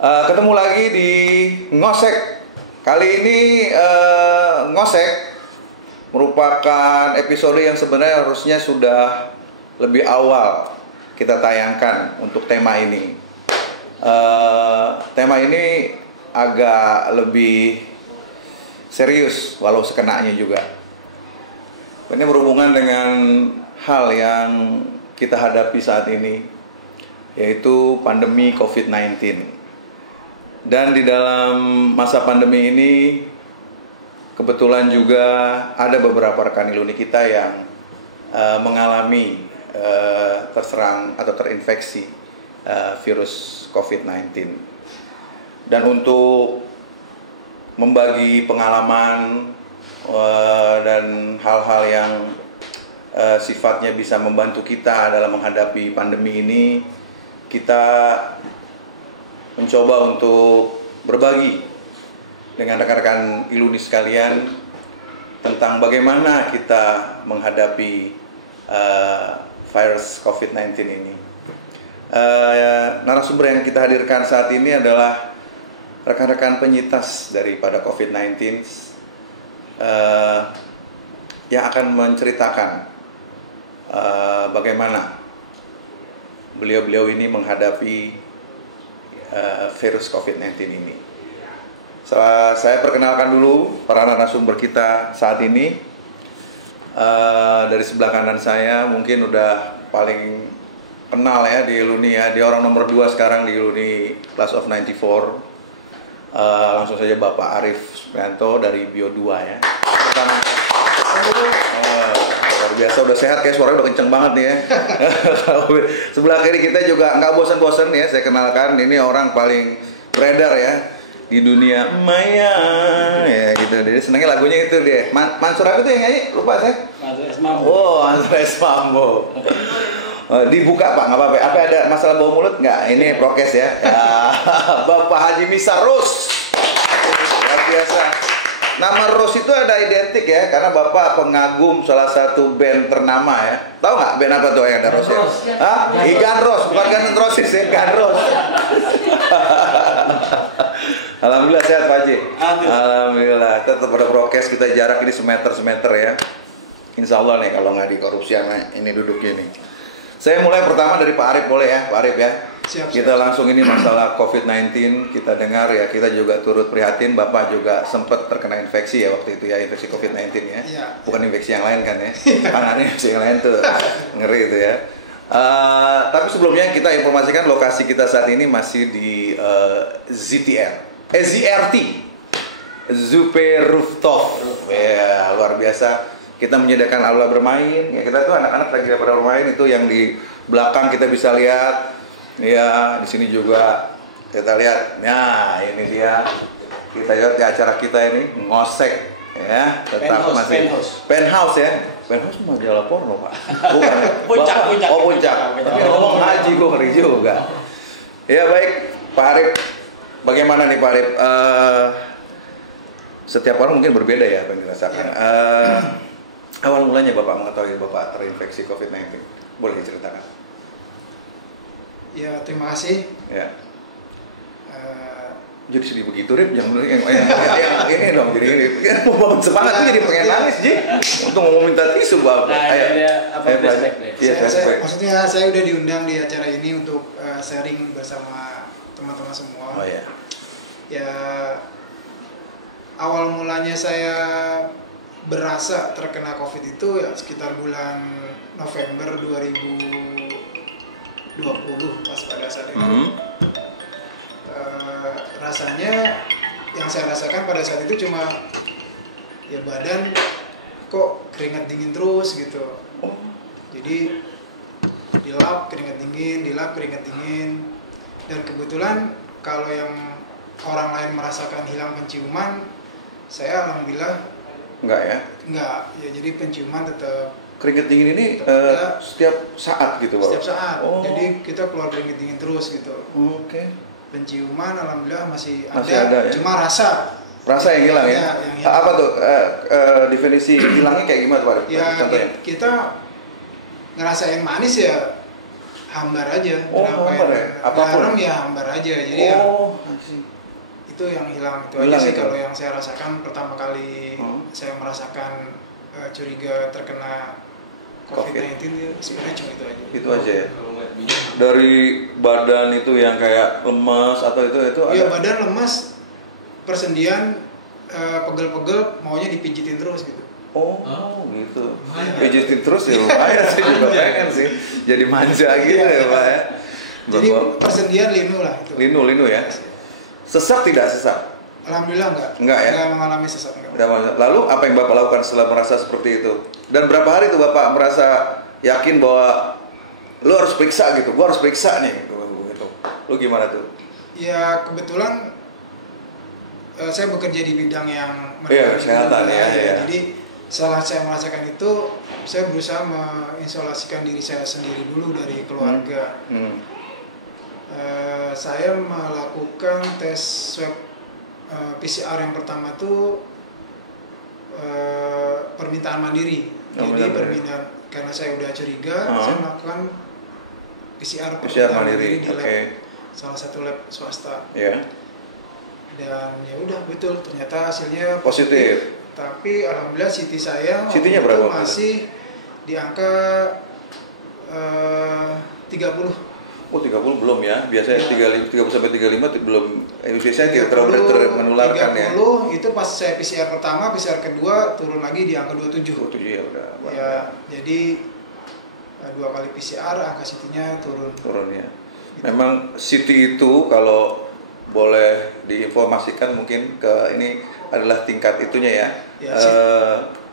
Ketemu lagi di Ngosek. Kali ini Ngosek merupakan episode yang sebenarnya harusnya sudah lebih awal kita tayangkan untuk tema ini. Tema ini agak lebih serius walau sekenanya juga. Ini berhubungan dengan hal yang kita hadapi saat ini, yaitu pandemi COVID-19. Dan di dalam masa pandemi ini kebetulan juga ada beberapa rekan iluni kita yang mengalami terserang atau terinfeksi virus COVID-19. Dan untuk membagi pengalaman dan hal-hal yang sifatnya bisa membantu kita dalam menghadapi pandemi ini, kita mencoba untuk berbagi dengan rekan-rekan iluni sekalian tentang bagaimana kita menghadapi virus COVID-19 ini. Narasumber yang kita hadirkan saat ini adalah rekan-rekan penyintas daripada COVID-19 yang akan menceritakan bagaimana beliau-beliau ini menghadapi virus COVID-19 ini. Saya perkenalkan dulu para narasumber kita saat ini. Dari sebelah kanan saya mungkin udah paling kenal ya di iluni ya. Dia orang nomor 2 sekarang di iluni Class of 94. Langsung saja Bapak Arif Suprianto dari Bio 2 ya. Luar biasa, udah sehat kayak suaranya udah kenceng banget nih ya. Sebelah kiri kita juga nggak bosan-bosan ya, saya kenalkan ini orang paling beredar ya di dunia maya ya gitu. Jadi senangnya lagunya itu dia. Mansur apa tuh yang nyanyi? Lupa saya. Mansur S. Mambo. Oh, Mansur S. Mambo. Dibuka Pak, nggak apa-apa. Apa ada masalah bau mulut nggak? Ini prokes ya. Bapak Haji Misarus. Luar biasa. Nama Rose itu ada identik ya, karena Bapak pengagum salah satu band ternama ya. Tahu nggak band apa tuh yang ada Rose ya? Hah? Igan Rose, bukan Guns N' Roses ya, Igan Rose. Alhamdulillah sehat Pak Haji. Alhamdulillah. Tetap ada prokes, kita jarak ini semeter ya. Insya Allah nih kalau nggak dikorupsi sama ini duduknya nih. Saya mulai pertama dari Pak Arif boleh ya, Pak Arif ya. Siap. Kita langsung ini masalah COVID-19, kita dengar ya, kita juga turut prihatin, Bapak juga sempat terkena infeksi ya waktu itu ya, infeksi COVID-19 ya. Iya. Bukan infeksi yang lain kan ya, tangannya infeksi yang lain tuh, ngeri itu ya. Tapi sebelumnya kita informasikan lokasi kita saat ini masih di ZRT, Zupe Rooftop. Ya, luar biasa. Kita menyediakan aula bermain, ya kita tuh anak-anak lagi pada bermain itu yang di belakang kita bisa lihat. Ya, di sini juga kita lihat. Nah, ini dia. Kita lihat di acara kita ini Ngosek ya, tetap Penthouse, masih penthouse ya. Penthouse majalah porno, Pak. Bukan. Puncak. Oh, puncak. Tapi ngomong haji gue ngeri juga. Ya, baik, Pak Arif. Bagaimana nih Pak Arif? Setiap orang mungkin berbeda ya apa yang dirasakan. Awal mulanya Bapak mengetahui Bapak terinfeksi COVID-19. Boleh diceritakan? Ya, terima kasih. Ya. Jadi sedih begitu, Rip. Jangan yang ini dong, jadi ini. Mau semangat tuh jadi pengen nangis, Ji. Untuk mau minta tisu, Bapak. Nah, dia apa flashback deh. Maksudnya saya udah diundang di acara ini untuk sharing bersama teman-teman semua. Oh ya. Ya, awal mulanya saya berasa terkena COVID itu ya sekitar bulan November 2020 pas pada saat itu. Rasanya yang saya rasakan pada saat itu cuma ya badan kok keringat dingin terus gitu. Jadi dilap keringat dingin, dan kebetulan kalau yang orang lain merasakan hilang penciuman, saya alhamdulillah Enggak ya, jadi penciuman tetap. Keringet dingin ini setiap saat gitu, Pak? Setiap saat. Jadi kita keluar keringet dingin terus gitu. Oke. Penciuman alhamdulillah masih ada ya? Cuma rasa yang hilang ya? Yang hilang. Apa tuh definisi hilangnya kayak gimana, Pak? Ya, kita ngerasain manis ya hambar aja. Oh, hambar ya? Apapun? Garam ya hambar aja. Jadi ya itu yang hilang itu aja Hilang sih itu. kalau yang saya rasakan pertama kali saya merasakan curiga terkena COVID-19 itu sebenarnya cuma itu aja. Itu aja ya. Dari badan itu yang kayak lemas atau itu Iya, ada. badan lemas, persendian, pegel-pegel, maunya dipijitin terus gitu. Oh, gitu. Pijitin terus ya lumayan sih juga pengen sih. Jadi manja gitu ya, Pak ya. Jadi persendian linu lah itu. Linu ya. Sesak tidak sesak? Alhamdulillah enggak. Enggak ya? Enggak mengalami sesak enggak. Lalu apa yang Bapak lakukan setelah merasa seperti itu? Dan berapa hari itu Bapak merasa yakin bahwa lu harus periksa gitu, gua harus periksa nih gitu. Lu gimana tuh? Ya kebetulan saya bekerja di bidang yang kesehatan ya. Jadi setelah saya merasakan itu, saya berusaha mengisolasikan diri saya sendiri dulu dari keluarga. Saya melakukan tes swab PCR yang pertama tuh permintaan mandiri. Jadi permintaan karena saya udah curiga, saya melakukan PCR mandiri di lab salah satu lab swasta. Iya. Dan ya udah betul ternyata hasilnya Positif. Tapi alhamdulillah CT saya CT-nya waktu berapa? itu masih di angka 30. Oh 30 belum ya, biasanya 30 sampai 35 belum, biasanya 30, terlalu menularkan 30, ya. itu pas saya PCR pertama, PCR kedua turun lagi di angka 27. 27 ya udah. Ya, jadi 2 kali PCR angka CT-nya turun. Turun ya. Memang CT itu kalau boleh diinformasikan mungkin ke ini adalah tingkat itunya ya.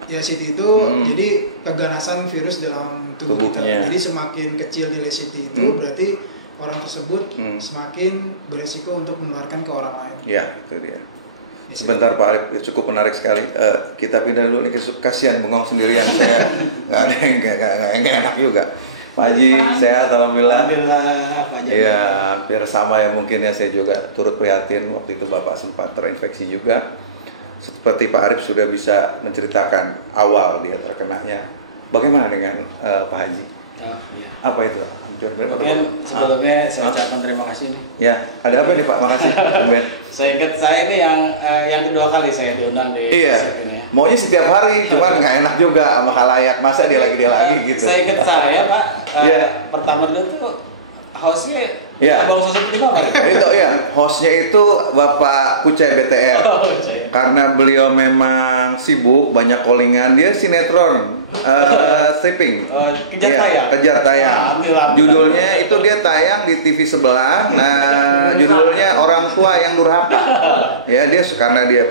Ya CT itu jadi keganasan virus dalam tubuh tubuhnya. kita. Jadi semakin kecil nilai CT itu berarti orang tersebut semakin beresiko untuk menularkan ke orang lain. Ya itu dia. Sebentar Pak Arif, cukup menarik sekali. Kita pindah dulu nih, kasihan bengong sendirian saya. Nggak ada yang nggak enak juga. Pak Haji sehat alhamdulillah. Alhamdulillah Pak Haji. Iya, hampir sama ya mungkin ya, saya juga turut prihatin waktu itu Bapak sempat terinfeksi juga. Seperti Pak Arif sudah bisa menceritakan awal dia terkenanya. Bagaimana dengan Pak Haji? Oh, iya. Apa itu? Mungkin sebelumnya saya ucapkan terima kasih nih. Ya, ada apa nih Pak? Makasih. Saya ingat saya ini yang kedua kali saya diundang di Iya. ini ya. Maunya setiap hari, cuman nggak enak juga sama khalayak. Masa dia lagi gitu. Saya ingat saya Pak, Iya. pertama dulu tuh hostnya Iya. Bang Sosok Prima Pak. Itu ya, hostnya itu Bapak Kucai BTR. Oh, saya. Karena beliau memang sibuk, banyak callingan, dia sinetron, stripping. Kejar Iya, tayang. Kejar tayang. Alhamdulillah. Judulnya itu dia tayang di TV sebelah. Nah, judulnya Orang Tua yang Durhaka. Ya, dia karena dia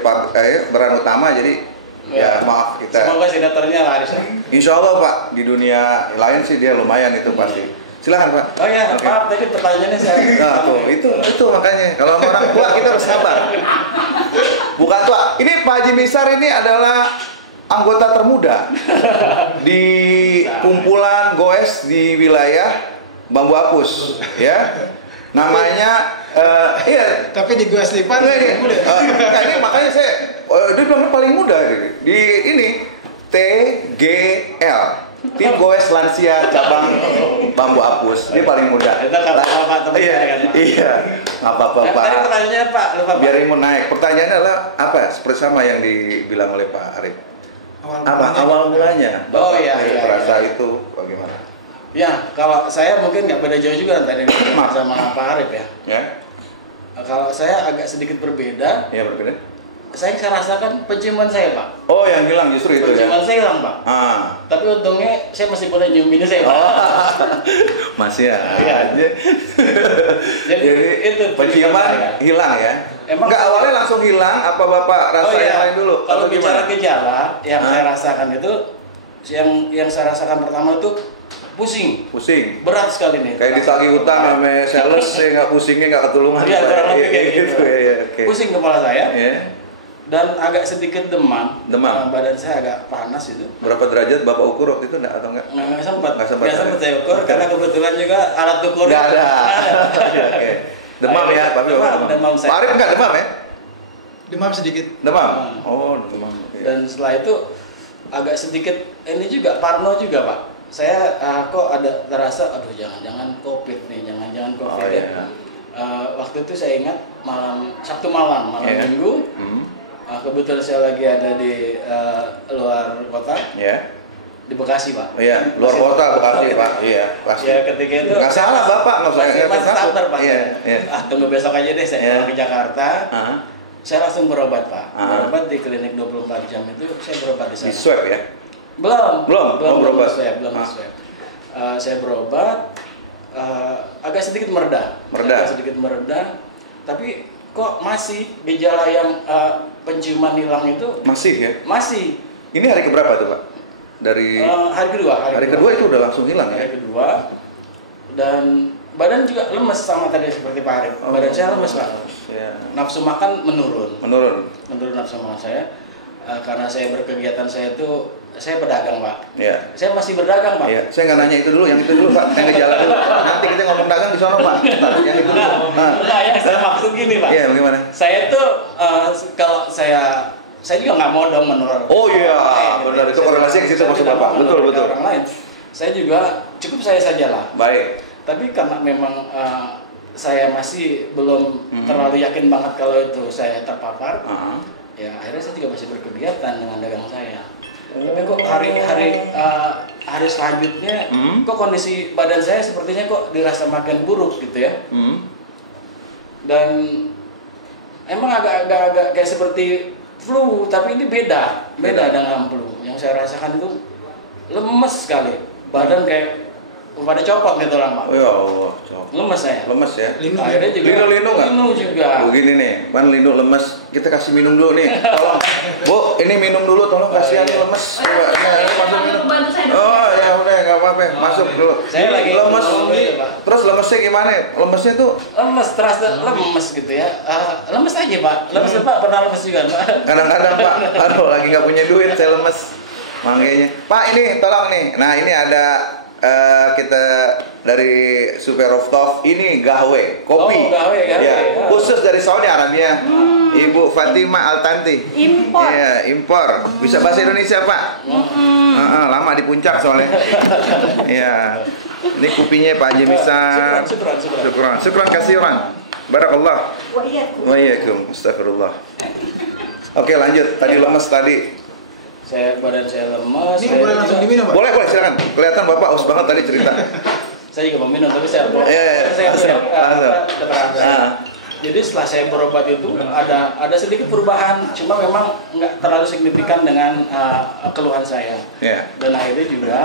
peran utama, jadi ya maaf kita. Semoga sinetronnya laris. Insya Allah Pak, di dunia lain sih dia lumayan itu pasti. Silakan Pak. Oh ya, Oke. maaf tadi pertanyaannya saya. Nah tuh, itu makanya kalau sama orang tua kita harus sabar. Bukan tua. Ini Pak Haji Misar ini adalah anggota termuda di kumpulan goes di wilayah Bambu Apus, ya. Namanya iya. Tapi di gua selipan Ini makanya saya dia bilangnya paling muda di ini TGL. Tim Goes Lansia cabang Bambu Apus, dia paling muda. Itu kata Bapak teman Iya, saya kan, Pak. iya. Apa-apa Pak. Tadi pertanyaannya Pak, lupa Pak. Biar mau naik. Pertanyaannya adalah apa? Seperti sama yang dibilang oleh Pak Arif. Awal mulanya. Oh, iya, iya, Terasa iya. itu bagaimana? Ya, kalau saya mungkin nggak beda jauh juga tadi sama Pak Arif ya. Ya, Kalau saya agak sedikit berbeda, iya berbeda. saya rasakan penciuman saya Pak. Oh, yang hilang justru itu ya. Penciuman saya hilang Pak. Tapi untungnya saya masih boleh nyium ini saya Pak. Masih ya. Iya. Jadi itu penciuman hilang ya. Emang Enggak awalnya langsung hilang, apa Bapak rasa yang lain dulu? Kalau Atau bicara gimana? gejala yang saya rasakan itu, yang saya rasakan pertama itu pusing. Pusing. Berat sekali nih. Kayak ditagih utang sama sales, saya nggak pusingnya nggak ketulungan. Iya, kurang lebih kayak gitu. Ya, oke. Pusing kepala saya. Ya. Dan agak sedikit demam. Demam. Badan saya agak panas itu. Berapa derajat Bapak ukur waktu itu enggak atau enggak? Nggak sempat. Nggak sempat, Nggak sempat ya? saya ukur karena kebetulan juga alat ukur. Enggak ada. Oke. Demam ya, Pak. Demam saya. Pak Arif enggak demam ya? demam sedikit. Demam. Oh, demam. Oke. Dan setelah itu agak sedikit ini juga parno juga Pak. saya kok ada terasa, aduh jangan-jangan COVID nih, jangan-jangan COVID Oh, ya. iya. Waktu itu saya ingat Sabtu malam Iya. Minggu, kebetulan saya lagi ada di luar kota, Ya. di Bekasi Pak. Iya, luar kota Bekasi, Pak. Iya, pasti. Ya ketika itu Nggak salah, Bapak. Nggak usah masih takut. sabar Pak. Iya, iya. Tunggu besok aja deh saya Iya. pulang ke Jakarta. Ah, Saya langsung berobat Pak. Ah. Berobat di klinik 24 jam itu saya berobat di sana. di swab ya. Belum berobat. belum Ah. swab. Saya berobat, agak sedikit mereda. Agak sedikit mereda, tapi kok masih gejala yang penciuman hilang itu Masih ya. masih. Ini hari keberapa tuh, Pak? Dari Hari kedua. hari kedua itu udah langsung hilang ya. Hari kedua, dan badan juga lemes sama tadi seperti Pak Arif. Badan saya lemes Pak. Ya. Nafsu makan menurun Menurun. nafsu makan saya. Karena saya berkegiatan saya pedagang Pak. Ya. Saya masih berdagang Pak. Iya, saya nggak nanya itu dulu, yang itu dulu Pak, yang gejala dulu. Nanti kita ngomong dagang di sono Pak. Ntar, yang itu dulu. Nah, yang saya maksud gini Pak. Iya, bagaimana? Saya tuh kalau saya juga nggak mau dong menular. Oh iya, orang lain, benar, gitu. itu korelasinya ke situ Saya maksud tidak Bapak. mau Betul, menular betul. orang lain. Saya juga cukup saya sajalah. Baik. Tapi karena memang saya masih belum terlalu yakin banget kalau itu saya terpapar, Ah. ya akhirnya saya juga masih berkegiatan dengan dagang saya. Tapi kok hari selanjutnya, kok kondisi badan saya sepertinya kok dirasa makin buruk gitu ya. Dan emang agak kayak seperti flu, tapi ini beda dengan flu. Yang saya rasakan itu lemes sekali, badan kayak pada copot gitu lah Pak. Oh ya Allah, cok. Lemes saya. Lemes ya. Linu Akhirnya juga Linu nggak? Linu juga. Begini nih, kan Linu lemes, kita kasih minum dulu nih. Tolong, Bu, ini minum dulu, tolong kasihan iya. lemes. Coba, ini masuk minum. Oh ya udah, nggak apa-apa, masuk dulu. Saya lagi lemes. ngomong gitu, Pak. Terus lemesnya gimana? Lemesnya tuh Lemes, terasa lemes gitu ya. Lemes aja Pak. Lemes Pak, pernah lemes juga Pak. kadang-kadang Pak, aduh lagi nggak punya duit, saya lemes. Makanya, Pak ini tolong nih. Nah ini ada kita dari Super Rooftop, ini gawe kopi. Oh, gawe. Ya, khusus dari Saudi Arabia. Ibu Fatima Altanti. Impor. Iya, impor. Bisa bahasa Indonesia, Pak? Lama di puncak soalnya. Iya. Ini kopinya Pak Haji Misar. Syukran kasiran. Barakallah. Wa iyyakum. Astagfirullah. Oke, lanjut. Tadi lemes tadi. Badan saya lemes. Ini saya boleh langsung juga- diminum Pak? Boleh, silakan. Kelihatan Bapak haus banget tadi cerita. Saya juga mau minum, tapi saya langsung. keterangan. Jadi setelah saya berobat itu ada sedikit perubahan, cuma memang nggak terlalu signifikan dengan keluhan saya. Ya. Dan akhirnya juga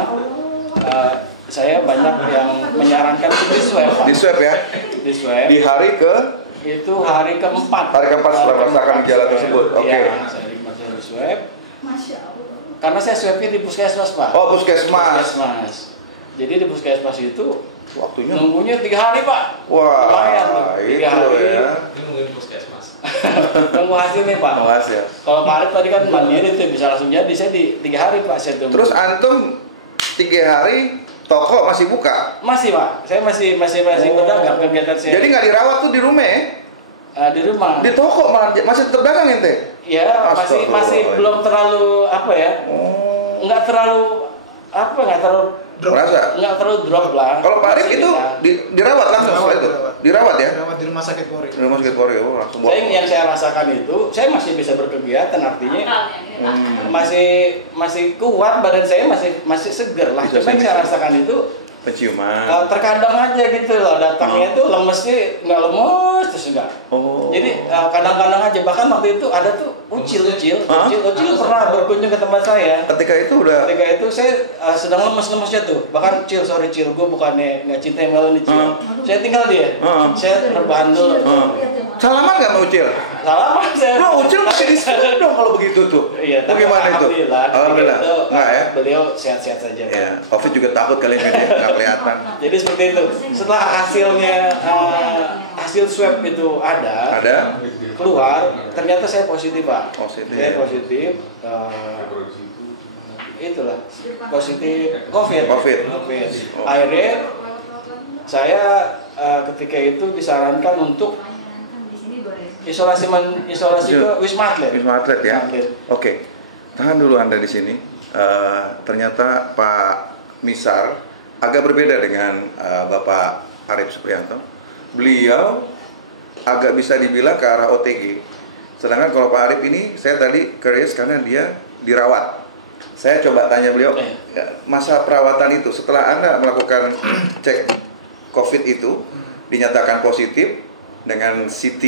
saya banyak yang menyarankan untuk di swab Pak. Di swab ya. Di swab. Di hari ke Itu hari keempat. Hari keempat setelah merasakan gejala tersebut. Oke. Iya, saya dimasukkan di swab. Karena saya swabnya di puskesmas Pak. Oh, puskesmas. Puskesmas. Jadi di puskesmas itu Waktunya. nunggunya 3 hari Pak. Wah, Lumayan tuh, 3 itu hari. ya. Tunggu hasil nih Pak. Hasil. Kalau Pak Arif tadi kan mandiri tuh bisa langsung jadi, saya di 3 hari Pak saya tunggu. Terus antum 3 hari toko masih buka. Masih Pak, saya masih berdagang kegiatan saya. Jadi nggak dirawat tuh di rumah ya? Di rumah. Di toko malah masih tetap dagang ente? Ya masih Astagfirullah. belum terlalu apa ya? Oh. Nggak terlalu Drop. Merasa? nggak terlalu drop lah. Kalau Pak Arif Masih itu bisa. dirawat langsung setelah itu? Dirawat ya? Dirawat di rumah sakit Polri. Di rumah sakit Polri, oh langsung bawa. Yang saya rasakan itu, saya masih bisa berkegiatan, artinya masih kuat, badan saya masih seger lah. Bisa Cuma yang seger. saya rasakan itu Penciuman. terkadang aja gitu loh, datangnya itu lemesnya nggak lemes terus enggak. Oh. Jadi kadang-kadang aja, bahkan waktu itu ada tuh ucil pernah berkunjung ke tempat saya. Ketika itu udah. Ketika itu saya sedang lemes-lemesnya tuh, bahkan Cil, gue bukannya nggak cinta sama lo nih Cil. Saya tinggal dia, saya rebahan dulu. Salaman nggak mau Ucil? Salaman saya. Bro, Ucil masih di sana dong kalau begitu tuh. Iya, tapi Bagaimana itu? Alhamdulillah. Itu, Nggak ya? beliau sehat-sehat saja. Pak. Ya, Covid juga takut kali ini dia nggak kelihatan. Jadi seperti itu. Setelah hasil swab itu ada, keluar, ternyata saya positif Pak. Positif, Saya ya. positif. Itulah positif COVID. Oh. Akhirnya saya ketika itu disarankan untuk isolasi ke Wisma Atlet. Wisma Atlet ya. Atlet. Oke, tahan dulu Anda di sini. Ternyata Pak Misar agak berbeda dengan Bapak Arif Supriyanto. Beliau agak bisa dibilang ke arah OTG. Sedangkan kalau Pak Arif ini, saya tadi curious karena dia dirawat. Saya coba tanya beliau, masa perawatan itu setelah Anda melakukan cek COVID itu, dinyatakan positif dengan CT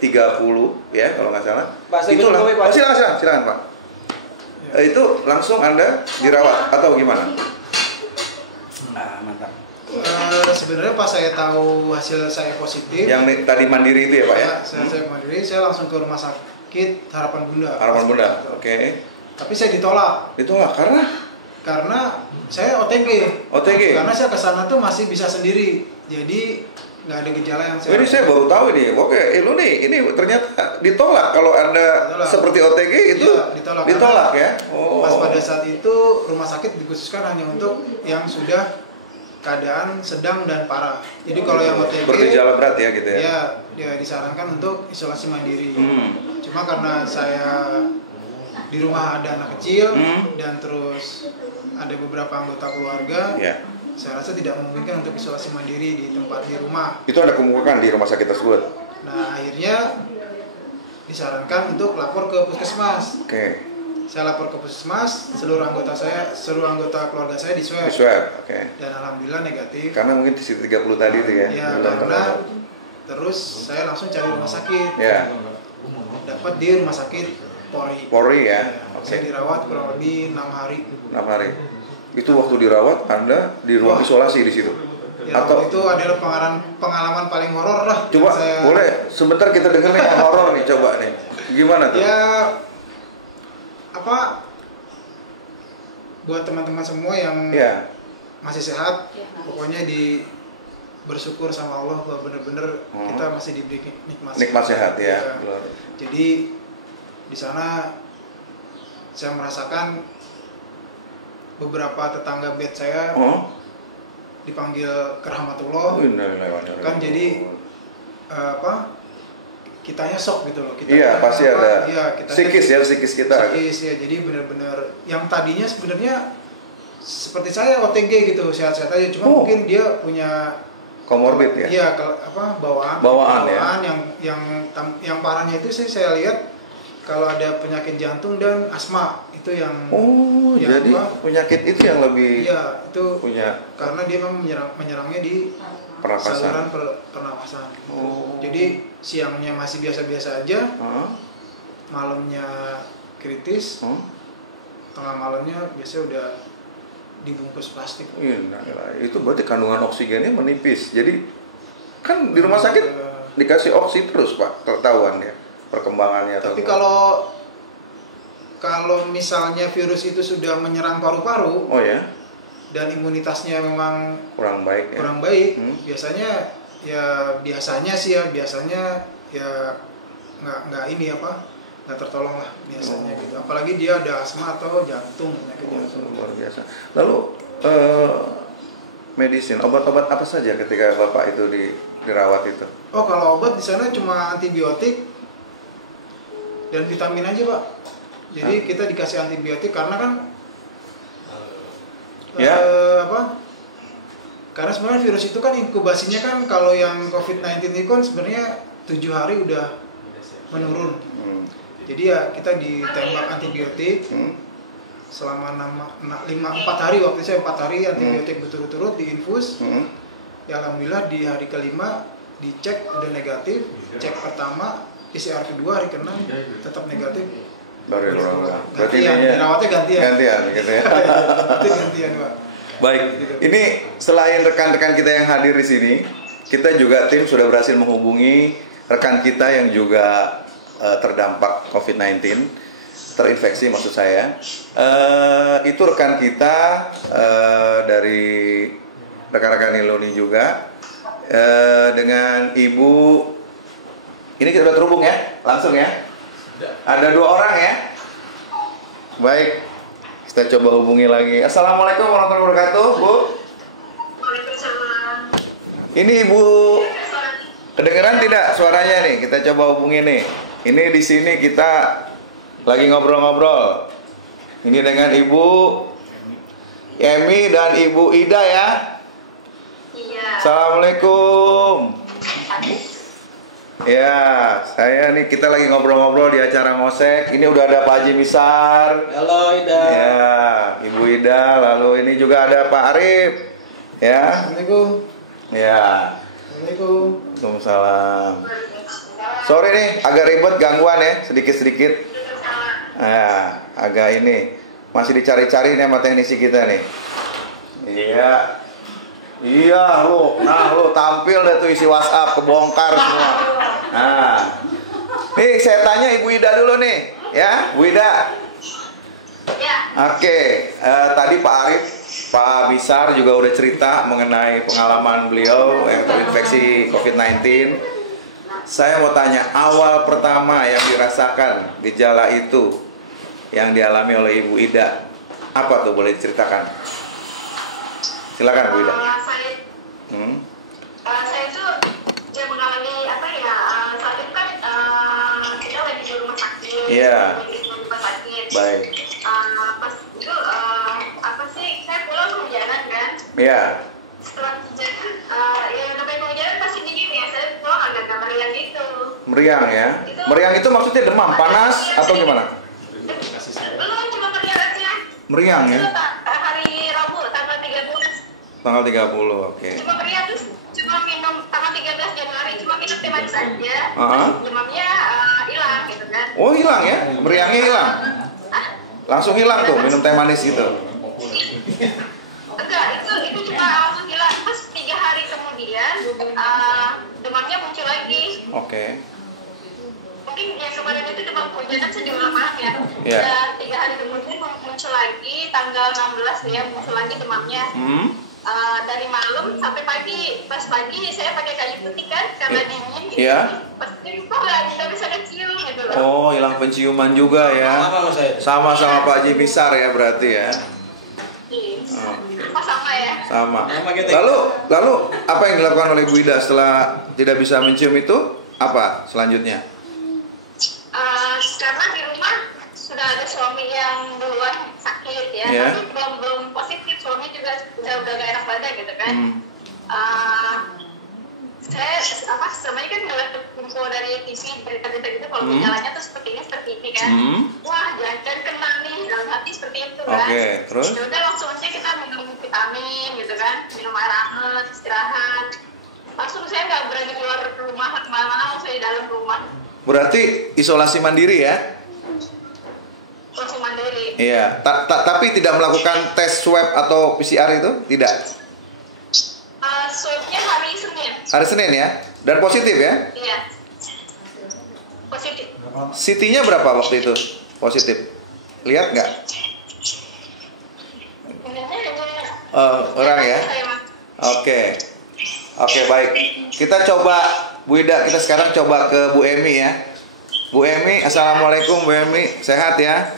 30 ya kalau nggak salah. Itulah. Oh, silakan Pak. Itu langsung Anda dirawat atau gimana? Mantap. Sebenarnya pas saya tahu hasil saya positif, yang tadi mandiri itu ya Pak ya? Saya mandiri, saya langsung ke rumah sakit Harapan Bunda. Harapan Bunda, oke. Tapi saya ditolak. Ditolak karena saya OTG. Karena saya ke sana tuh masih bisa sendiri. Jadi nggak ada gejala yang saya. Ini saya baru tahu nih. Oke, lu nih, ini ternyata ditolak kalau Anda seperti OTG itu ditolak ya. Pas pada saat itu rumah sakit dikhususkan hanya untuk yang sudah keadaan sedang dan parah. Jadi kalau yang OTG bergejala berat ya gitu ya. Ya disarankan untuk isolasi mandiri. Cuma karena saya di rumah ada anak kecil dan terus ada beberapa anggota keluarga, saya rasa tidak memungkinkan untuk isolasi mandiri di tempat di rumah. Itu Anda kemukakan di rumah sakit tersebut? Nah akhirnya disarankan untuk lapor ke puskesmas. Saya lapor ke puskesmas, seluruh anggota keluarga saya di swab. Dan alhamdulillah negatif. Karena mungkin di 30 tadi itu ya. Ya karena terus saya langsung cari rumah sakit. Dapat di rumah sakit Polri ya. Saya dirawat kurang lebih 6 hari. 6 hari. Itu waktu dirawat Anda di ruang isolasi di situ. Ya, atau itu adalah pengalaman paling horor lah. Coba boleh sebentar kita dengar yang horor nih, coba nih. Gimana tuh? Ya buat teman-teman semua yang masih sehat, pokoknya bersyukur sama Allah bahwa benar-benar kita masih diberi nikmat sehat ya. Jadi di sana saya merasakan beberapa tetangga bed saya dipanggil ke rahmatullah. Kan jadi kitanya shock gitu loh. Pasti ada. Psikis kita. Jadi benar-benar yang tadinya sebenarnya seperti saya OTG gitu, sehat-sehat aja. Cuma mungkin dia punya komorbid ya. Iya, bawaan yang parahnya itu saya lihat kalau ada penyakit jantung dan asma itu yang. Jadi penyakit itu yang lebih. Iya, itu punya. Karena dia memang menyerangnya di saluran pernapasan. Jadi siangnya masih biasa-biasa aja, malamnya kritis, tengah malamnya biasanya udah dibungkus plastik. Itu berarti kandungan oksigennya menipis. Jadi kan di rumah sakit dikasih oksi terus Pak, ketahuan ya perkembangannya. Tapi kalau misalnya virus itu sudah menyerang paru-paru, dan imunitasnya memang kurang baik, biasanya nggak tertolong lah biasanya gitu. Apalagi dia ada asma atau jantung, penyakit jantung. Luar biasa. Lalu medicine, obat-obat apa saja ketika Bapak itu dirawat itu? Kalau obat di sana cuma antibiotik dan vitamin aja Pak. Jadi kita dikasih antibiotik karena kan karena sebenarnya virus itu kan inkubasinya kan kalau yang COVID-19 itu kan sebenarnya 7 hari udah menurun. Jadi ya kita ditembak antibiotik selama 4 hari, waktu saya 4 hari antibiotik berturut-turut diinfus. Ya alhamdulillah di hari kelima dicek udah negatif, cek pertama, PCR kedua hari ke-6 tetap negatif. Baru dirawatnya gantian gitu ya. Itu gantian Pak. Baik, ini selain rekan-rekan kita yang hadir di sini, kita juga tim sudah berhasil menghubungi rekan kita yang juga terdampak COVID-19, terinfeksi maksud saya. Itu rekan kita dari rekan-rekan Iluni juga, dengan Ibu. Ini kita udah terhubung ya, langsung ya. Ada 2 orang ya. Baik, kita coba hubungi lagi. Assalamualaikum warahmatullahi wabarakatuh, Bu. Waalaikumsalam. Ini Ibu, kedengeran tidak suaranya nih? Kita coba hubungi nih. Ini di sini kita lagi ngobrol-ngobrol. Ini dengan Ibu Emi dan Ibu Ida ya. Iya. Assalamualaikum. Ya, saya nih kita lagi ngobrol-ngobrol di acara ngosek. Ini udah ada Pak Haji Misar. Halo Ida. Ya, Ibu Ida. Lalu ini juga ada Pak Arif. Ya. Assalamualaikum. Ya. Assalamualaikum. Waalaikumsalam. Sorry nih, agak ribet gangguan ya, sedikit-sedikit. Nah, agak ini masih dicari-cari nih sama teknisi kita nih. Iya. Iya, lu. Nah, lu tampil deh tuh isi WhatsApp kebongkar semua. Nah. Nih, saya tanya Ibu Ida dulu nih, ya, Bu Ida. Ya. Oke, tadi Pak Arif, Pak Misar juga udah cerita mengenai pengalaman beliau yang terinfeksi COVID-19. Saya mau tanya, awal pertama yang dirasakan gejala itu yang dialami oleh Ibu Ida, apa tuh, boleh diceritakan? Silakan Bu Ida. Saya itu dia mengalami apa ya? Saat itu kan kita lagi di rumah sakit. Iya. Di rumah sakit. Baik. Pas itu apa sih? Saya pulang kehujanan kan. Iya. Setelah hujan, ya namanya kehujanan pasti dingin ya. Saya pulang agak meriang gitu. Meriang ya? Meriang itu maksudnya demam, panas atau gimana? Belum, cuma meriang aja. Meriang ya? Itu hari Rabu tanggal 30. Tanggal 30, oke. Cuma meriang terus cuma minum tanggal 13 Januari cuma minum teh manis aja. Demamnya hilang gitu kan. Oh, hilang ya? Meriangnya hilang? Langsung hilang tuh minum teh manis gitu? Enggak, itu cuma langsung hilang. Terus 3 hari kemudian demamnya muncul lagi. Oke. Mungkin yang kemarin itu demam hujan saya diulang maaf ya. Iya. Dan 3 hari kemudian muncul lagi tanggal 16 ya muncul lagi demamnya. Dari malam sampai pagi, pas pagi saya pakai kayu putih kan karena dingin gitu. Iya. Pasti kok nggak bisa kecil gitu loh. Oh, hilang penciuman juga ya? Sama-sama Pak Haji Misar ya berarti ya? Oh, sama ya. Sama. Lalu apa yang dilakukan oleh Bu Ida setelah tidak bisa mencium itu? Apa selanjutnya? Karena di rumah sudah ada suami yang duluan sakit ya, Yeah. tapi belum positif, suami juga udah gak enak badan gitu kan. Saya selama ini kan ngeliat info dari TV berita-berita gitu kalau gejalanya tuh seperti ini kan. Wah, jangan kena nih, dalam hati seperti itu kan. Oke, terus? Ya udah langsung aja kita minum vitamin gitu kan, minum air hangat, istirahat. Langsung saya nggak berani keluar rumah kemana-mana, langsung di dalam rumah. Berarti isolasi mandiri ya? Langsung mandiri. Iya. Tapi tidak melakukan tes swab atau PCR itu? Tidak. Swabnya hari Senin. Hari Senin ya? Dan positif ya? Iya. Positif. CT-nya berapa waktu itu? Positif. Lihat nggak? Orang ya? Oke, baik. Kita coba, Bu Ida, kita sekarang coba ke Bu Emi ya. Bu Emi, Assalamualaikum Bu Emi, sehat ya?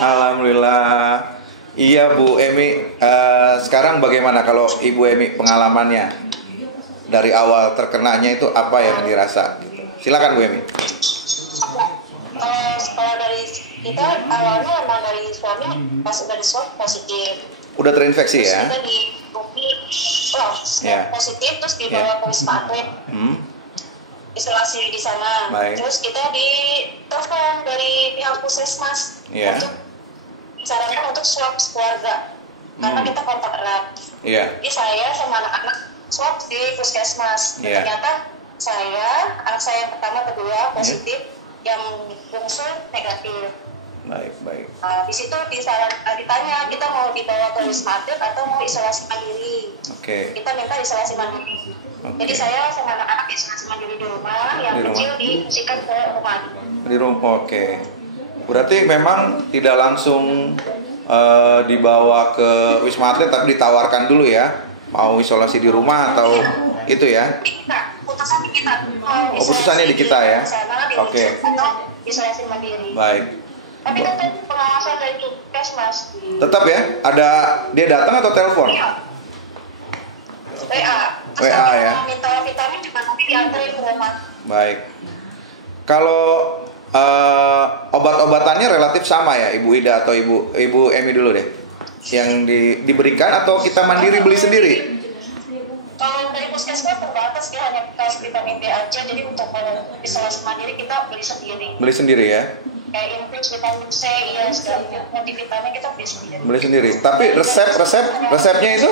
Alhamdulillah. Iya Bu Emi, sekarang bagaimana kalau Ibu Emi pengalamannya? Dari awal terkenanya itu apa yang dirasa? Gitu. Silakan Bu Emi. Kalau dari kita awalnya emang dari suami pas udah di swab positif. Udah terinfeksi ya? Terus kita di positif terus dibawa ke Wisma Atlet. Isolasi di sana. Baik. Terus kita ditelepon dari pihak puskesmas untuk disarankan untuk swab keluarga karena kita kontak erat. Jadi saya sama anak-anak swab di puskesmas. Ternyata anak saya yang pertama kedua positif, yang bungsu negatif. Baik. Di situ ditanya kita mau dibawa ke Wisma Atlet atau mau isolasi mandiri. Kita minta isolasi mandiri. Jadi saya sama anak-anak isolasi mandiri di rumah, yang kecil dikasihkan ke rumah. Di rumah, oke. Berarti memang tidak langsung dibawa ke Wisma Atlet, tapi ditawarkan dulu ya, mau isolasi di rumah atau itu ya? Putusan di kita. Putusannya di kita ya? Oke. Isolasi mandiri. Baik. Tapi tetap pengawasan dari puskesmas. Tetap ya? Ada dia datang atau telepon? WA ya? Minta vitamin juga nanti diantarin ke rumah. Baik. Kalau obat-obatannya relatif sama ya, Ibu Ida atau Ibu Emi dulu deh. Yang diberikan atau kita mandiri beli sendiri? Kalau dari puskesmas terbatas dia hanya kasih vitamin D aja, jadi untuk isolasi mandiri kita beli sendiri. Beli sendiri ya? Kayak infus, vitamin C, ya segala multivitamin kita beli sendiri. Beli sendiri. Tapi resepnya itu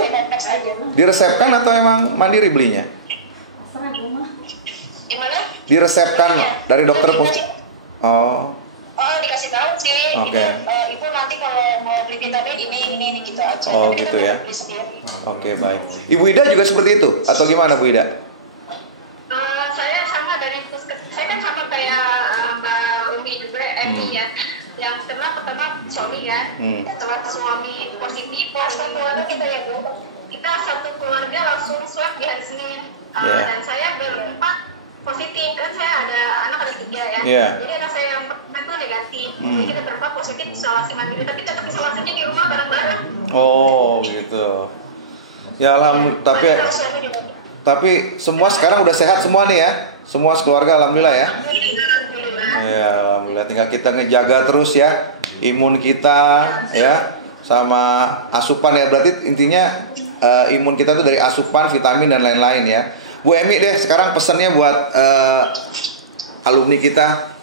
diresepkan atau emang mandiri belinya? Gimana? Diresepkan dari dokter Oh. Oh, dikasih tahu sih. Oke. Ibu nanti kalau mau beli vitamin ini gitu aja. Oh, tapi gitu kita ya. beli sendiri. Oke, baik. Ibu Ida juga seperti itu atau gimana Bu Ida? Saya sama dari puskesmas. Saya kan sama kayak Mbak Umi juga, Emi ya. Yang pertama suami kan. Setelah suami positif, satu keluarga kita ya Bu. Kita satu keluarga langsung swab di hari Senin. Dan saya berempat positif, kan saya ada anak ada 3 ya. Jadi anak saya yang pertama itu negatif. Jadi kita berempat positif isolasi mandiri, tapi tetap isolasinya di rumah bareng-bareng. Oh, gitu. Ya alhamdulillah, tapi semua sekarang udah sehat semua nih ya. Semua keluarga alhamdulillah ya. Ya, alhamdulillah, tinggal kita ngejaga terus ya imun kita ya, sama asupan ya. Berarti intinya imun kita tuh dari asupan, vitamin dan lain-lain ya. Bu Emi deh sekarang pesannya buat alumni kita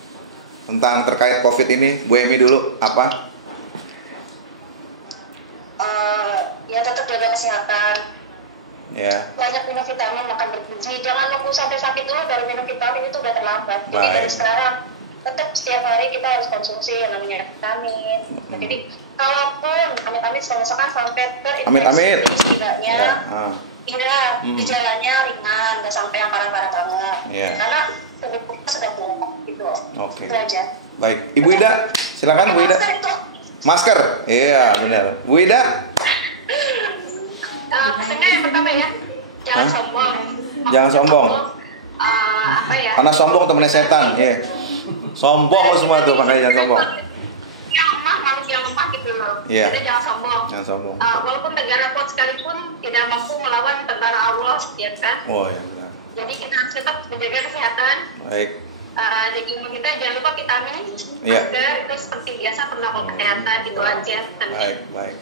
tentang terkait COVID ini. Bu Emi dulu apa? Ya tetap jaga kesehatan. Ya. Banyak minum vitamin, makan bergizi. Jangan nunggu sampai sakit dulu baru minum vitamin, itu udah terlambat. Jadi dari sekarang tetap setiap hari kita harus konsumsi yang namanya vitamin. Jadi kalaupun amit-amit misalkan sampai terinfeksi setidaknya gejalanya ringan, nggak sampai yang parah-parah banget. Karena tubuh kita sudah kuat gitu. Oke. Itu aja. Baik, Ibu Ida, silakan Bu Ida. Masker, iya benar. Bu Ida. Pesannya yang pertama ya, jangan sombong. Jangan sombong. Apa ya? Karena sombong temennya setan, ya. Sombong lo semua tuh, makanya jangan sombong. Yang lemah, manusia yang lemah gitu loh. Jadi jangan sombong. Jangan sombong. Walaupun negara kuat sekalipun tidak mampu melawan tentara Allah, ya kan? Oh ya benar. Jadi kita harus tetap menjaga kesehatan. Baik. Jadi kita jangan lupa vitamin, masker itu seperti biasa protokol kesehatan itu aja. Baik.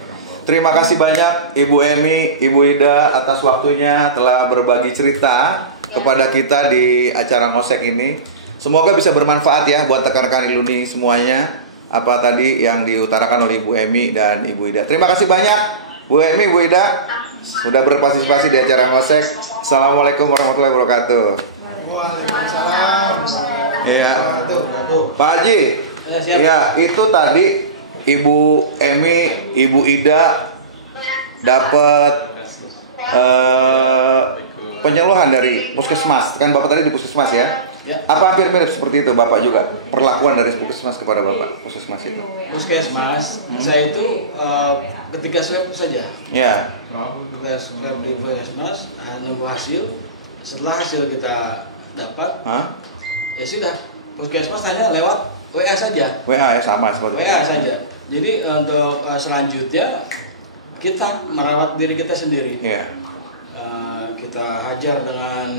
Terima kasih banyak Ibu Emi, Ibu Ida atas waktunya telah berbagi cerita kepada kita di acara ngosek ini. Semoga bisa bermanfaat ya buat rekan-rekan Iluni semuanya. Apa tadi yang diutarakan oleh Ibu Emi dan Ibu Ida. Terima kasih banyak Bu Emi, Bu Ida sudah berpartisipasi di acara ngosek. Assalamualaikum warahmatullahi wabarakatuh. Waalaikumsalam. Iya. Pak Haji. Ya, itu tadi Ibu Emi, Ibu Ida dapat penyuluhan dari puskesmas. Kan Bapak tadi di puskesmas ya? Apa hampir mirip seperti itu Bapak juga? Perlakuan dari puskesmas kepada Bapak, puskesmas itu? Puskesmas, saya itu ketika swab saja. Ya. Ketika swab di puskesmas, nunggu hasil. Setelah hasil kita dapat, ya sudah. Puskesmas hanya lewat WA saja. WA ya, sama seperti WA saja. Jadi untuk selanjutnya kita merawat diri kita sendiri. Kita hajar dengan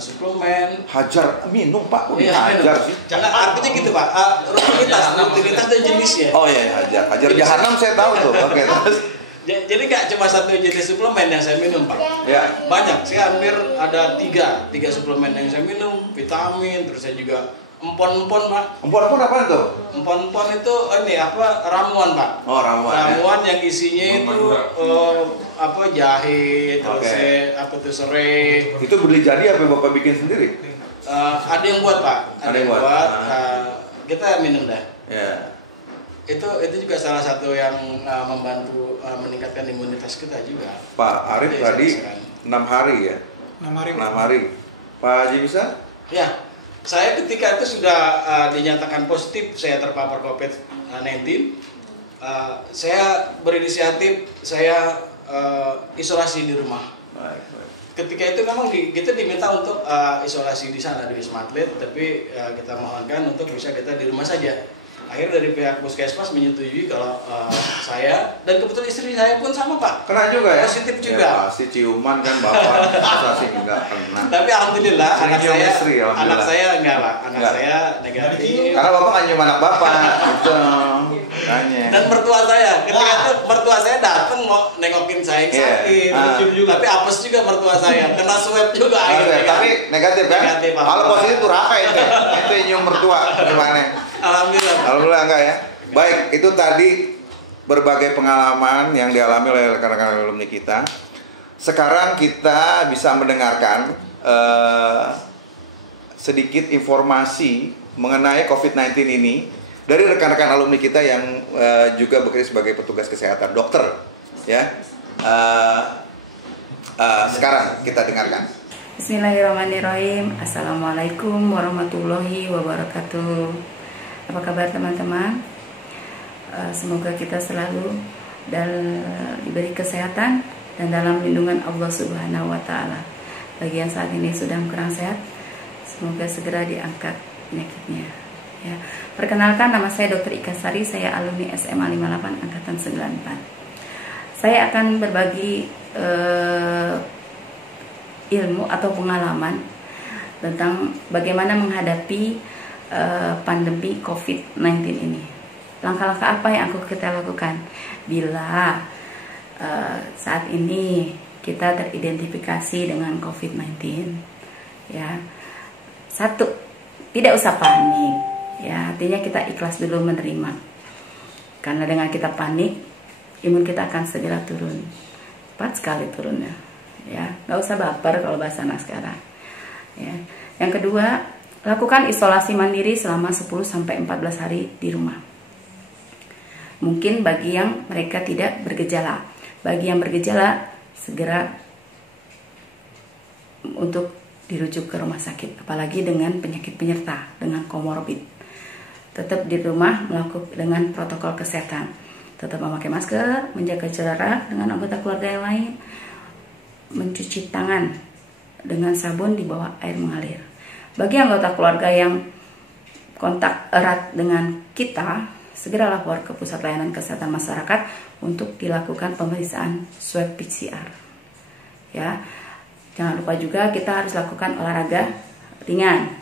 suplemen. Hajar minum Pak, hajar sih. Jangan artinya gitu Pak. Rutinitas dan jenisnya. Oh iya, hajar jahanam saya tahu tuh. Oke, terus. Jadi nggak cuma satu jenis suplemen yang saya minum Pak. Ya. Banyak. Saya hampir ada tiga suplemen yang saya minum, vitamin, terus saya juga empon-empon Pak. Empon-empon apa tuh? Empon-empon itu ini ramuan Pak. Oh, ramuan. Ramuan yang isinya itu jahe, terus serai. Itu beli jadi apa Bapak bikin sendiri? Ada yang buat Pak. Ada yang buat. Kita minum dah. Ya. Itu juga salah satu yang membantu meningkatkan imunitas kita juga. Pak Arif tadi 6 hari ya? 6 hari. 6 hari. Pak Haji bisa? Ya. Saya ketika itu sudah dinyatakan positif saya terpapar COVID-19, saya berinisiatif saya isolasi di rumah. Ketika itu memang kita diminta untuk isolasi di sana di Wisma Atlet, tapi kita mohonkan untuk bisa kita di rumah saja. akhirnya dari pihak puskesmas menyetujui kalau saya dan kebetulan istri saya pun sama Pak. Kena juga ya? Positif juga. Ya, pasti ciuman kan Bapak, masa sih enggak pernah. Tapi alhamdulillah anak saya, istri, alhamdulillah. anak saya enggak lah, anak saya negatif. Karena Bapak nggak nyium anak Bapak, gitu. Makanya. Dan mertua saya, ketika itu mertua saya datang mau nengokin saya yang sakit, juga. Tapi apes juga mertua saya, kena swab juga akhirnya. Tapi negatif kan? Negatif. Kalau positif tuh raka itu nyium mertua gimana? Alhamdulillah enggak ya. Baik, itu tadi berbagai pengalaman yang dialami oleh rekan-rekan alumni kita. Sekarang kita bisa mendengarkan sedikit informasi mengenai COVID-19 ini dari rekan-rekan alumni kita yang juga bekerja sebagai petugas kesehatan, dokter, ya. Sekarang kita dengarkan. Bismillahirrahmanirrahim. Assalamualaikum warahmatullahi wabarakatuh. Apa kabar teman-teman? Semoga kita selalu diberi kesehatan dan dalam lindungan Allah Subhanahu wa Ta'ala. Bagi yang saat ini sedang kurang sehat, semoga segera diangkat penyakitnya. Ya. Perkenalkan, nama saya Dr. Ika Sari, saya alumni SMA 58 angkatan 94. Saya akan berbagi ilmu atau pengalaman tentang bagaimana menghadapi pandemi COVID-19 ini. Langkah-langkah apa yang kita lakukan bila saat ini kita teridentifikasi dengan COVID-19? Ya, satu, tidak usah panik. Ya, artinya kita ikhlas dulu menerima. Karena dengan kita panik, imun kita akan segera turun. Cepat sekali turunnya. Ya, nggak usah baper kalau bahasa anak sekarang. Ya. Yang kedua, lakukan isolasi mandiri selama 10-14 hari di rumah. Mungkin bagi yang mereka tidak bergejala. Bagi yang bergejala, segera untuk dirujuk ke rumah sakit. Apalagi dengan penyakit penyerta, dengan komorbid. Tetap di rumah melakukan dengan protokol kesehatan. Tetap memakai masker, menjaga jarak dengan anggota keluarga yang lain, mencuci tangan dengan sabun di bawah air mengalir. Bagi anggota keluarga yang kontak erat dengan kita, segera lapor ke Pusat Layanan Kesehatan Masyarakat untuk dilakukan pemeriksaan swab PCR. Ya, jangan lupa juga kita harus lakukan olahraga ringan,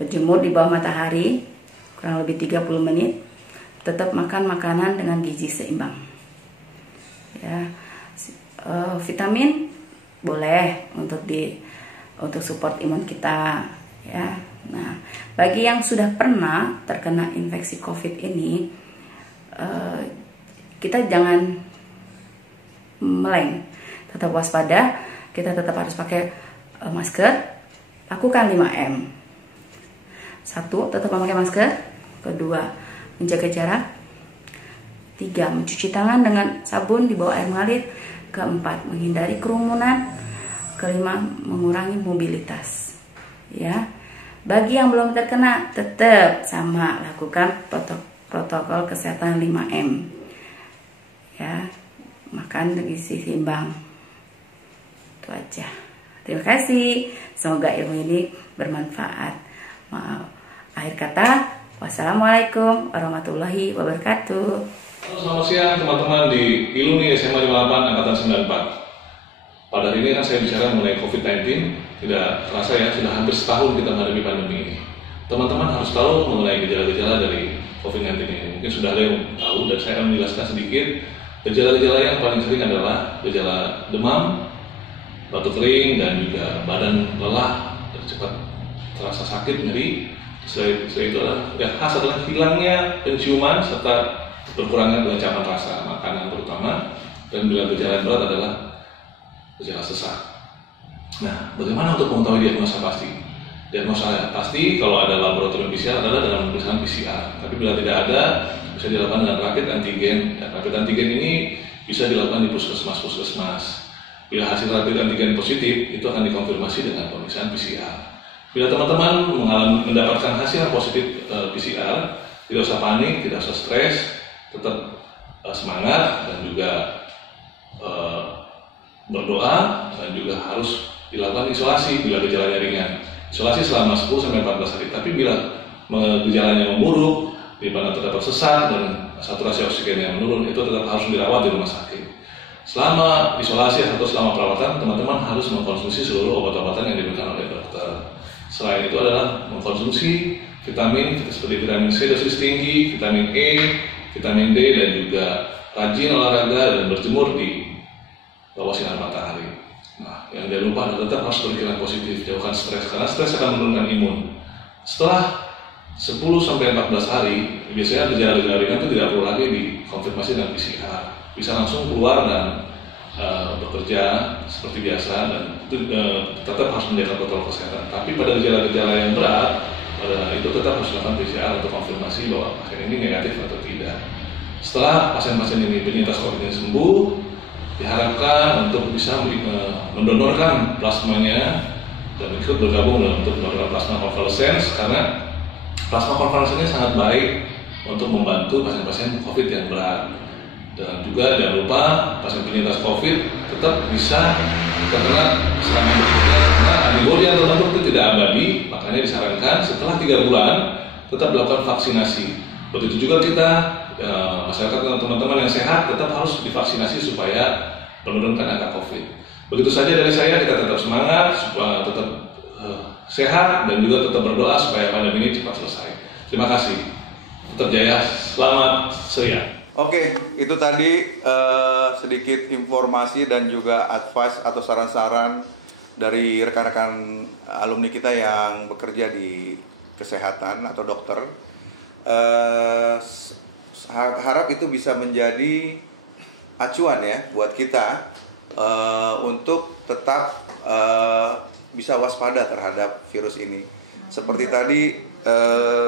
berjemur di bawah matahari kurang lebih 30 menit, tetap makan makanan dengan gizi seimbang. Ya, vitamin boleh untuk support imun kita, ya. Nah, bagi yang sudah pernah terkena infeksi COVID ini, kita jangan meleng, tetap waspada. Kita tetap harus pakai masker. Lakukan 5M. 1. Tetap memakai masker. 2. Menjaga jarak. 3. Mencuci tangan dengan sabun di bawah air mengalir. 4. Menghindari kerumunan. 5. Mengurangi mobilitas. Ya, bagi yang belum terkena, tetap sama lakukan protokol kesehatan 5M. Ya, makan gizi seimbang. Itu aja. Terima kasih. Semoga ilmu ini bermanfaat. Akhir kata, wassalamualaikum warahmatullahi wabarakatuh. Selamat siang teman-teman di Iluni SMA 58 angkatan 94. Pada hari ini kan saya bicara mengenai COVID-19. Tidak terasa ya, sudah hampir setahun kita menghadapi pandemi ini. Teman-teman harus tahu mengenai gejala-gejala dari COVID-19 ini. Mungkin sudah ada yang tahu dan saya akan menjelaskan sedikit. Gejala-gejala yang paling sering adalah gejala demam, batuk kering, dan juga badan lelah, cepat terasa sakit, nyeri. Setelah itu yang khas adalah hilangnya penciuman serta berkurangnya kelencapan rasa makanan terutama. Dan bila gejala yang berat adalah gejala sesak. Nah, bagaimana untuk mengetahui diagnosa pasti? Diagnosa pasti kalau ada laboratorium PCR adalah dalam pemeriksaan PCR. Tapi bila tidak ada, bisa dilakukan dengan rapid antigen. Dan rapid antigen ini bisa dilakukan di puskesmas. Bila hasil rapid antigen positif, itu akan dikonfirmasi dengan pemeriksaan PCR. Bila teman-teman mendapatkan hasil yang positif PCR, tidak usah panik, tidak usah stres, tetap semangat dan juga berdoa, dan juga harus dilakukan isolasi bila gejalanya ringan. Isolasi selama 10-14 hari. Tapi bila gejalanya memburuk, di mana terdapat sesak dan saturasi oksigen yang menurun, itu tetap harus dirawat di rumah sakit. Selama isolasi atau selama perawatan, teman-teman harus mengkonsumsi seluruh obat-obatan yang diberikan oleh dokter. Selain itu adalah mengkonsumsi vitamin seperti vitamin C dosis tinggi, vitamin E, vitamin D, dan juga rajin olahraga dan berjemur di bawah sinar matahari. Nah, yang jangan lupa tetap harus berpikiran positif, jauhkan stres, karena stres akan menurunkan imun. Setelah 10-14 hari, biasanya gejala-gejala ringan itu tidak perlu lagi dikonfirmasi dengan PCR. Bisa langsung keluar dan bekerja seperti biasa, dan itu tetap harus menjaga protokol kesehatan. Tapi pada gejala-gejala yang berat, itu tetap harus dilakukan PCR untuk konfirmasi bahwa pasien ini negatif atau tidak. Setelah pasien-pasien ini penyintas COVID ini sembuh, diharapkan untuk bisa mendonorkan plasmanya dan ikut bergabung untuk mendonor plasma konvalesens, karena plasma konvalesens ini sangat baik untuk membantu pasien-pasien COVID yang berat. Dan juga jangan lupa pasien penyintas COVID tetap bisa terkena serangan berikutnya, karena antibodi yang terbentuk itu tidak abadi. Makanya disarankan setelah 3 bulan tetap dilakukan vaksinasi. Begitu juga kita masyarakat dan teman-teman yang sehat tetap harus divaksinasi supaya menurunkan angka COVID. Begitu saja dari saya, kita tetap semangat, supaya tetap sehat, dan juga tetap berdoa supaya pandemi ini cepat selesai. Terima kasih. Tetap jaya. Selamat siang. Oke, itu tadi sedikit informasi dan juga advice atau saran-saran dari rekan-rekan alumni kita yang bekerja di kesehatan atau dokter. Harap itu bisa menjadi acuan ya buat kita untuk tetap bisa waspada terhadap virus ini. Seperti tadi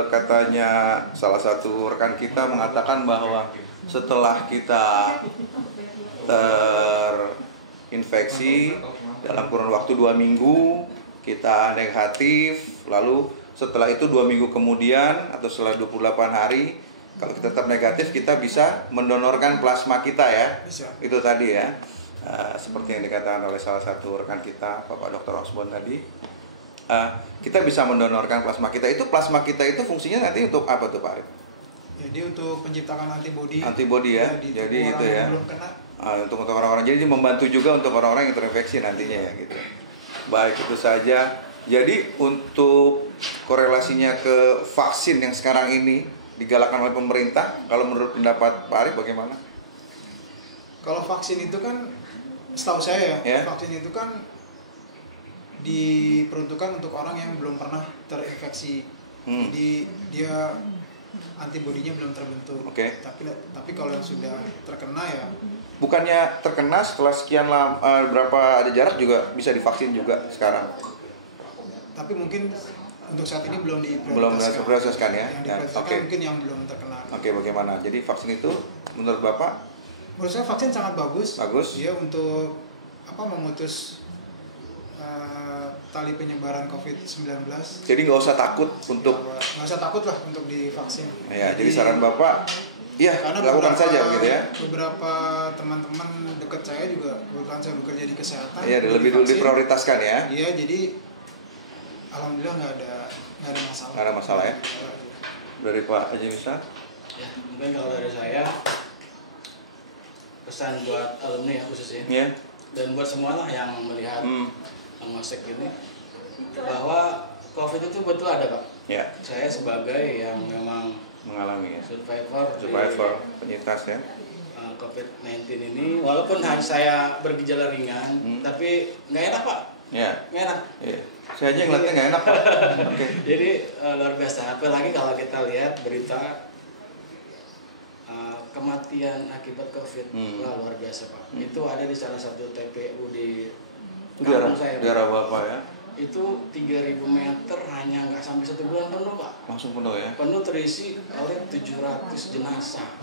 katanya salah satu rekan kita mengatakan bahwa setelah kita terinfeksi dalam kurun waktu 2 minggu kita negatif, lalu setelah itu 2 minggu kemudian atau setelah 28 hari kalau kita tetap negatif, kita bisa mendonorkan plasma kita ya. Bisa. Itu tadi ya, seperti yang dikatakan oleh salah satu rekan kita, Bapak Dr. Osborn tadi, kita bisa mendonorkan plasma kita. Itu plasma kita itu fungsinya nanti untuk apa tuh Pak Arif? Jadi untuk penciptakan antibodi ya, jadi itu ya, untuk orang-orang, jadi membantu juga untuk orang-orang yang terinfeksi nantinya ya gitu. Baik, itu saja. Jadi untuk korelasinya ke vaksin yang sekarang ini digalakkan oleh pemerintah, kalau menurut pendapat Pak Arif bagaimana? Kalau vaksin itu kan, setahu saya ya, vaksin itu kan diperuntukkan untuk orang yang belum pernah terinfeksi. Jadi dia antibodinya belum terbentuk. Oke. Tapi kalau yang sudah terkena ya. Bukannya terkena setelah sekian lama, berapa ada jarak juga bisa divaksin juga sekarang. Tapi mungkin untuk saat ini belum diprioritaskan ya. Yang diprioritaskan mungkin yang belum terkena. Oke, bagaimana? Jadi vaksin itu menurut Bapak? Menurut saya vaksin sangat bagus. Bagus. Dia untuk memutus tali penyebaran COVID-19. Jadi nggak usah takut untuk divaksin. Ya, jadi saran Bapak, ya lakukan saja gitu ya. Beberapa teman-teman dekat saya juga kebetulan saya bekerja di kesehatan. Iya, lebih diprioritaskan ya. Iya, jadi alhamdulillah nggak ada masalah. Nggak ada masalah ya. Dari Pak Haji Misar? Ya, mungkin kalau dari saya pesan buat alumni ya khususnya. Iya. Dan buat semua lah yang melihat Masek ini, bahwa COVID itu betul ada Pak. Ya. Saya sebagai yang memang mengalami ya. Survivor penyintas ya. COVID-19 ini, walaupun saya bergejala ringan, tapi nggak enak Pak. Ya. Nggak enak. Ya. Saya aja ngeliatnya nggak enak Pak. Okay. Jadi luar biasa. Apalagi kalau kita lihat berita kematian akibat COVID, wah luar biasa Pak. Itu ada di salah satu TPU di kampung saya. Di arah Bapak ya. Itu 3.000 meter hanya nggak sampai 1 bulan penuh Pak. Langsung penuh ya. Penuh terisi oleh 700 jenazah.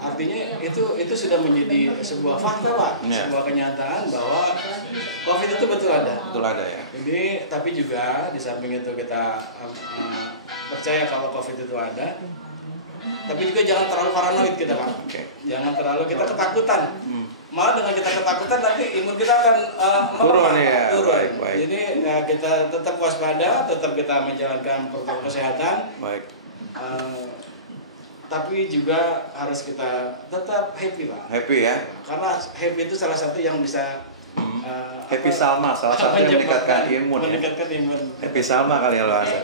Artinya itu sudah menjadi sebuah fakta Pak, sebuah kenyataan bahwa COVID itu betul ada. Betul ada ya. Jadi tapi juga di samping itu kita percaya kalau COVID itu ada. Tapi juga jangan terlalu paranoid kita Pak. Jangan terlalu kita ketakutan. Malah dengan kita ketakutan nanti imun kita akan turun ya. Baik. Jadi kita tetap waspada, tetap kita menjalankan protokol kesehatan. Baik. tapi juga harus kita tetap happy Pak. Happy ya. Karena happy itu salah satu yang bisa happy salma, salah satu yang meningkatkan imun. Meningkatkan imun. Happy salma kali ya lo Hasan.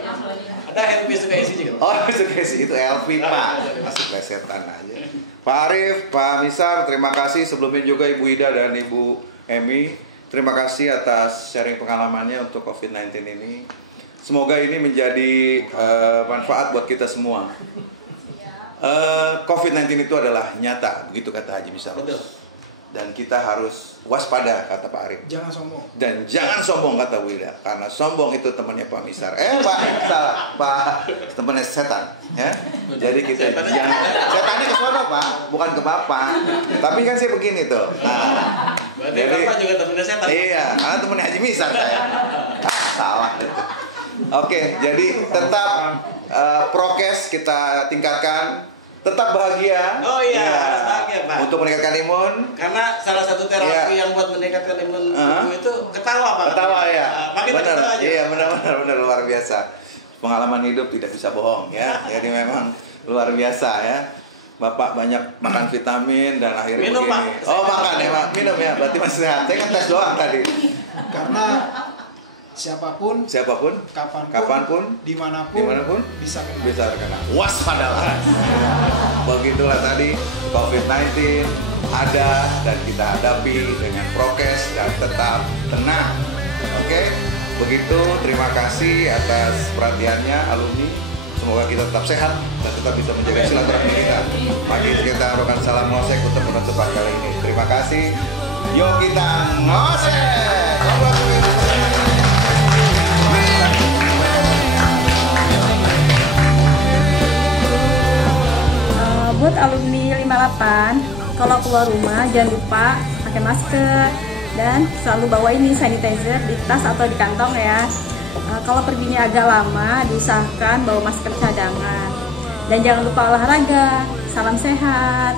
Ada happy suka isi juga. Oh suka isi itu LP Pak. Masih plesetan aja. Pak Arif, Pak Misar, terima kasih sebelumnya juga Ibu Ida dan Ibu Emi. Terima kasih atas sharing pengalamannya untuk COVID-19 ini. Semoga ini menjadi manfaat buat kita semua. COVID-19 itu adalah nyata, begitu kata Haji Misar. Dan kita harus waspada, kata Pak Arif. Jangan sombong. Dan jangan sombong, kata Bu Ida. Karena sombong itu temannya Pak Misar. Pak, salah. Pak, temannya setan. Ya. Jadi kita jangan. Setannya ke sono, Pak. Bukan ke Bapak. Tapi kan saya begini tuh. Nah, berarti Bapak juga temannya setan. Iya, karena temannya Haji Misar saya. Salah itu. Oke, jadi tetap prokes kita tingkatkan. Tetap bahagia. Oh iya, harus bahagia Pak. Untuk meningkatkan imun. Karena salah satu terapi yang buat meningkatkan imun tubuh itu ketawa Pak. Ketawa ya. Benar. Iya benar luar biasa. Pengalaman hidup tidak bisa bohong ya. Jadi memang luar biasa ya. Bapak banyak makan vitamin dan akhirnya minum, begini. Pak. Oh makan ya Pak. Minum ya. Berarti masih sehat. Saya kan tes doang tadi. Karena siapapun, kapanpun, dimanapun bisa terkena. Waspadalah. Begitulah tadi COVID-19 ada dan kita hadapi dengan prokes dan tetap tenang. Oke, begitu. Terima kasih atas perhatiannya alumni. Semoga kita tetap sehat dan tetap bisa menjaga silaturahmi kita. Mari kita arokan salam ngosek untuk menutup kali ini. Terima kasih. Yuk kita ngosek. Buat alumni 58, kalau keluar rumah jangan lupa pakai masker dan selalu bawa ini sanitizer di tas atau di kantong ya. Kalau perginya agak lama, diusahakan bawa masker cadangan. Dan jangan lupa olahraga. Salam sehat.